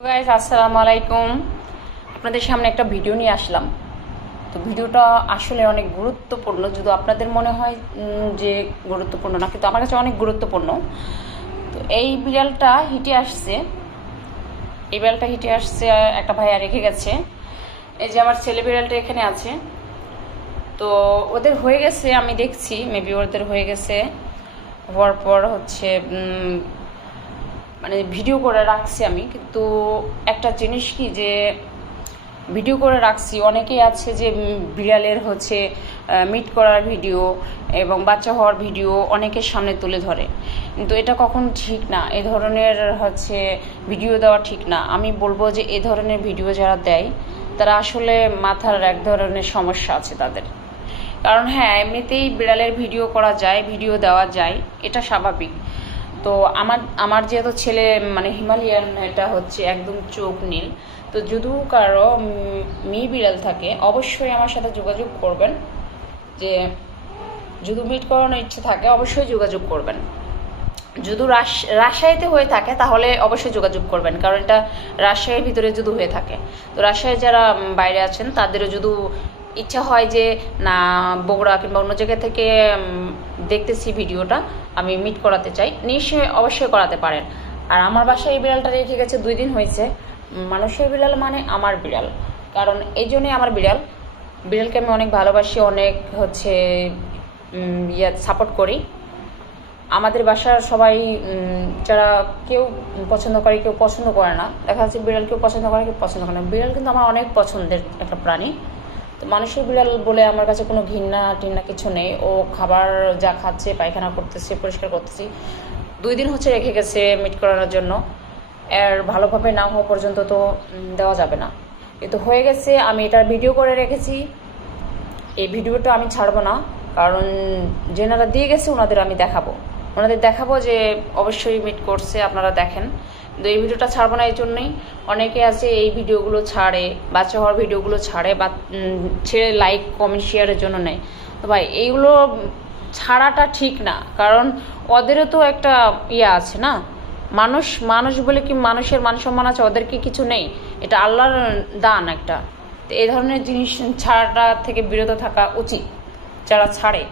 Guys আসসালামু আলাইকুম। আপনাদের সামনে একটা ভিডিও নিয়ে আসলাম। তো ভিডিওটা আসলে অনেক গুরুত্বপূর্ণ। যদি আপনাদের মনে হয় যে গুরুত্বপূর্ণ না, কিন্তু আমার কাছে অনেক গুরুত্বপূর্ণ। তো এই বিড়ালটা হিটে আসছে, একটা ভাইয়া রেখে গেছে। এই যে আমার ছেলে বিড়ালটা এখানে আছে। তো ওদের হয়ে গেছে, আমি দেখছি মেবি ওদের হয়ে গেছে। হওয়ার পর হচ্ছে মানে ভিডিও করে রাখছি আমি। কিন্তু একটা জিনিস কি, যে ভিডিও করে রাখছি, অনেকেই আছে যে বিড়ালের হচ্ছে মিট করার ভিডিও এবং বাচ্চা হওয়ার ভিডিও অনেকের সামনে তুলে ধরে, কিন্তু এটা কখন ঠিক না। এ ধরনের হচ্ছে ভিডিও দেওয়া ঠিক না। আমি বলবো যে এ ধরনের ভিডিও যারা দেয় তারা আসলে মাথার এক ধরনের সমস্যা আছে তাদের। কারণ হ্যাঁ, এমনিতেই বিড়ালের ভিডিও করা যায়, ভিডিও দেওয়া যায়, এটা স্বাভাবিক। তো আমার যেহেতু ছেলে মানে হিমালয়ান, এটা হচ্ছে একদম চোখ নীল। তো যদি কারো মেয়ে বিড়াল থাকে অবশ্যই আমার সাথে যোগাযোগ করবেন। যে যদি মিট করানোর ইচ্ছে থাকে অবশ্যই যোগাযোগ করবেন। যদি রাজশাহীতে হয়ে থাকে তাহলে অবশ্যই যোগাযোগ করবেন, কারণ এটা রাজশাহীর ভিতরে যদি হয়ে থাকে। তো রাজশাহী যারা বাইরে আছেন তাদেরও যদি ইচ্ছা হয় যে না বগুড়া কিংবা অন্য জায়গা থেকে দেখতেছি ভিডিওটা, আমি মিট করাতে চাই, নিশ্চয়ই অবশ্যই করাতে পারেন। আর আমার বাসায় এই বিড়ালটা রেখে গেছে 2 দিন হয়েছে। মানুষের বিড়াল মানে আমার বিড়াল, কারণ এই জন্যই আমার বিড়ালকে আমি অনেক ভালোবাসি, অনেক হচ্ছে সাপোর্ট করি। আমাদের বাসার সবাই যারা কেউ পছন্দ করে, কেউ পছন্দ করে না। দেখা যাচ্ছে বিড়াল কেউ পছন্দ করে, কেউ পছন্দ করে না। বিড়াল কিন্তু আমার অনেক পছন্দের একটা প্রাণী। তো মানুষের বিড়াল বলে আমার কাছে কোনো ঘৃণা টিন্না কিছু নেই। ও খাবার যা খাচ্ছে, পায়খানা করতেছে, পরিষ্কার করতেছি। 2 দিন হচ্ছে রেখে গেছে মিট করানোর জন্য। এর ভালোভাবে না হওয়া পর্যন্ত তো দেওয়া যাবে না, কিন্তু হয়ে গেছে। আমি এটার ভিডিও করে রেখেছি। এই ভিডিওটা আমি ছাড়বো না, কারণ যেনারা দিয়ে গেছে ওনাদের দেখাবো যে অবশ্যই মিট করছে, আপনারা দেখেন। কিন্তু এই ভিডিওটা ছাড়বো না এই জন্যই, অনেকে আছে এই ভিডিওগুলো ছাড়ে, বাচ্চা হওয়ার ভিডিওগুলো ছাড়ে বা ছেড়ে লাইক কমেন্ট শেয়ারের জন্য নেয়। তো ভাই এইগুলো ছাড়াটা ঠিক না, কারণ ওদেরও তো একটা আছে না। মানুষ বলে কি মানুষের মান সম্মান আছে? ওদের কি কিছু নেই? এটা আল্লাহর দান একটা। তো এই ধরনের জিনিস ছাড়াটা থেকে বিরত থাকা উচিত। যারা ছাড়ে,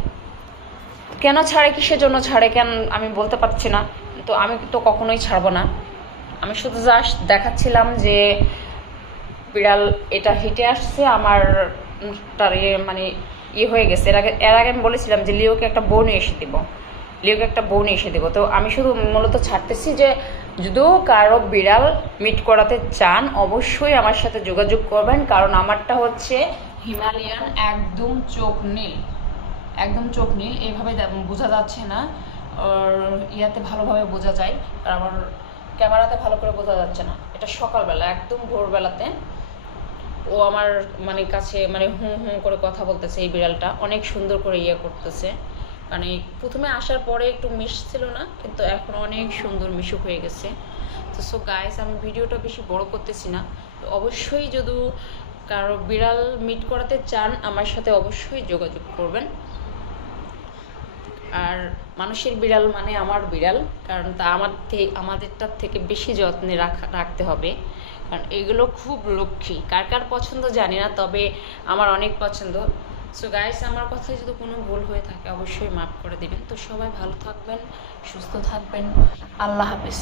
কেন ছাড়ে, কিসের জন্য ছাড়ে, কেন আমি বলতে পারছি না। তো আমি তো কখনোই ছাড়বো না। আমি শুধু জাস্ট দেখাচ্ছিলাম যে বিড়াল এটা হেঁটে আসছে, আমার মানে হয়ে গেছে। এর আগে আমি বলেছিলাম যে লিওকে একটা বউ নিয়ে এসে দেবো। তো আমি শুধু মূলত ছাড়তেছি যে যদিও কারো বিড়াল মিট করাতে চান অবশ্যই আমার সাথে যোগাযোগ করবেন, কারণ আমারটা হচ্ছে হিমালয়ান, একদম চোখ নীল। এইভাবে বোঝা যাচ্ছে না, আর ইয়াতে ভালোভাবে বোঝা যায়, আর আমার ক্যামেরাতে ভালো করে বোঝা যাচ্ছে না। এটা সকালবেলা, একদম ভোরবেলাতে ও আমার মানে কাছে মানে হুম করে কথা বলতেছে। এই বিড়ালটা অনেক সুন্দর করে করতেছে। মানে প্রথমে আসার পরে একটু মিশছিল না, কিন্তু এখন অনেক সুন্দর মিশুক হয়ে গেছে। তো সো গাইস, আমি ভিডিওটা বেশি বড় করতেছি না। তো অবশ্যই যদি কারো বিড়াল মিট করাতে চান আমার সাথে অবশ্যই যোগাযোগ করবেন। আর মানুষের বিড়াল মানে আমার বিড়াল, কারণ তা আমাদেরটার থেকে বেশি যত্নে রাখতে হবে, কারণ এগুলো খুব লক্ষ্মী। কার পছন্দ জানি না, তবে আমার অনেক পছন্দ। সো গাইস, আমার কথায় যদি কোনো ভুল হয়ে থাকে অবশ্যই মাফ করে দিবেন। তো সবাই ভালো থাকবেন, সুস্থ থাকবেন। আল্লাহ হাফেজ।